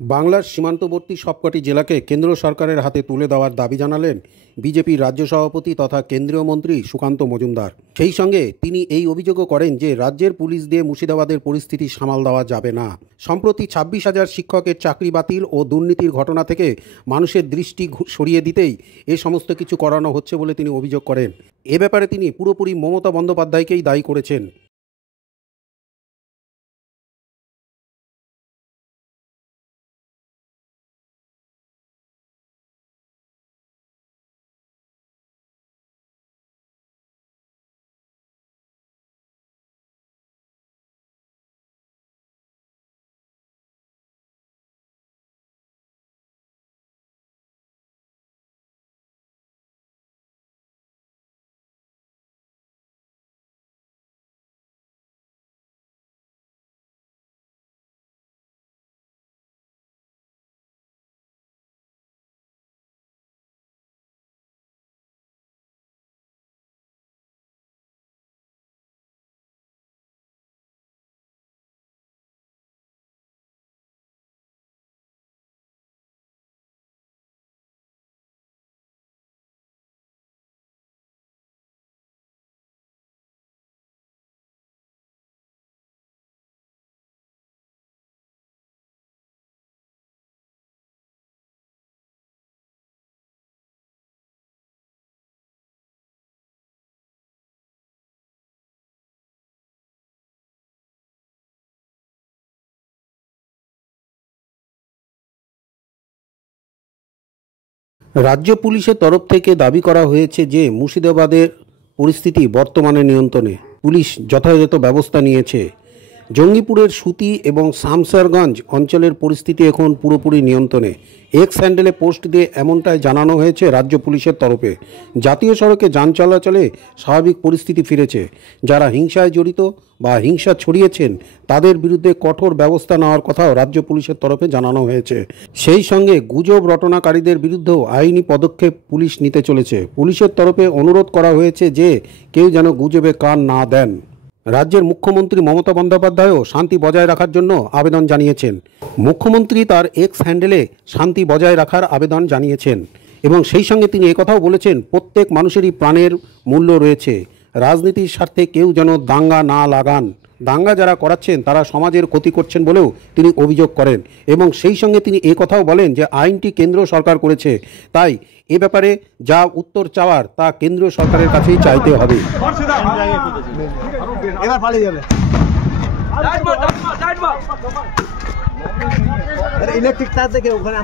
বাংলার সীমান্তবর্তী সবকটি জেলাকে কেন্দ্র সরকারের হাতে তুলে দেওয়ার দাবি জানালেন বিজেপির রাজ্য সভাপতি তথা কেন্দ্রীয় মন্ত্রী সুকান্ত মজুমদার। সেই সঙ্গে তিনি এই অভিযোগও করেন যে রাজ্যের পুলিশ দিয়ে মুর্শিদাবাদের পরিস্থিতি সামাল দেওয়া যাবে না। সম্প্রতি 26,000 শিক্ষকের চাকরি বাতিল ও দুর্নীতির ঘটনা থেকে মানুষের দৃষ্টি সরিয়ে দিতেই এ সমস্ত কিছু করানো হচ্ছে বলে তিনি অভিযোগ করেন। এ ব্যাপারে তিনি পুরোপুরি মমতা বন্দ্যোপাধ্যায়কেই দায়ী করেছেন। রাজ্য পুলিশের তরফ থেকে দাবি করা হয়েছে যে মুর্শিদাবাদের পরিস্থিতি বর্তমানে নিয়ন্ত্রণে, পুলিশ যথাযথ ব্যবস্থা নিয়েছে। জঙ্গিপুরের সুতি এবং শামসারগঞ্জ অঞ্চলের পরিস্থিতি এখন পুরোপুরি নিয়ন্ত্রণে। এক্স হ্যান্ডেলে পোস্ট দিয়ে এমনটাই জানানো হয়েছে রাজ্য পুলিশের তরফে। জাতীয় সড়কে যান চলাচলে স্বাভাবিক পরিস্থিতি ফিরেছে। যারা হিংসায় জড়িত বা হিংসা ছড়িয়েছেন তাদের বিরুদ্ধে কঠোর ব্যবস্থা নেওয়ার কথাও রাজ্য পুলিশের তরফে জানানো হয়েছে। সেই সঙ্গে গুজব রটনাকারীদের বিরুদ্ধেও আইনি পদক্ষেপ পুলিশ নিতে চলেছে। পুলিশের তরফে অনুরোধ করা হয়েছে যে কেউ যেন গুজবে কান না দেন। রাজ্যের মুখ্যমন্ত্রী মমতা বন্দ্যোপাধ্যায়ও শান্তি বজায় রাখার জন্য আবেদন জানিয়েছেন। মুখ্যমন্ত্রী তার এক্স হ্যান্ডেলে শান্তি বজায় রাখার আবেদন জানিয়েছেন এবং সেই সঙ্গে তিনি একথাও বলেছেন, প্রত্যেক মানুষেরই প্রাণের মূল্য রয়েছে। রাজনীতির স্বার্থে কেউ যেন দাঙ্গা না লাগান। দাঙ্গা যারা করাচ্ছেন তারা সমাজের ক্ষতি করছেন বলেও তিনি অভিযোগ করেন এবং সেই সঙ্গে তিনি একথাও বলেন যে আইনটি কেন্দ্র সরকার করেছে, তাই এ ব্যাপারে যা উত্তর চাওয়ার তা কেন্দ্রীয় সরকারের কাছেই চাইতে হবে। ইলেকট্রিক তার দেখে ওখানে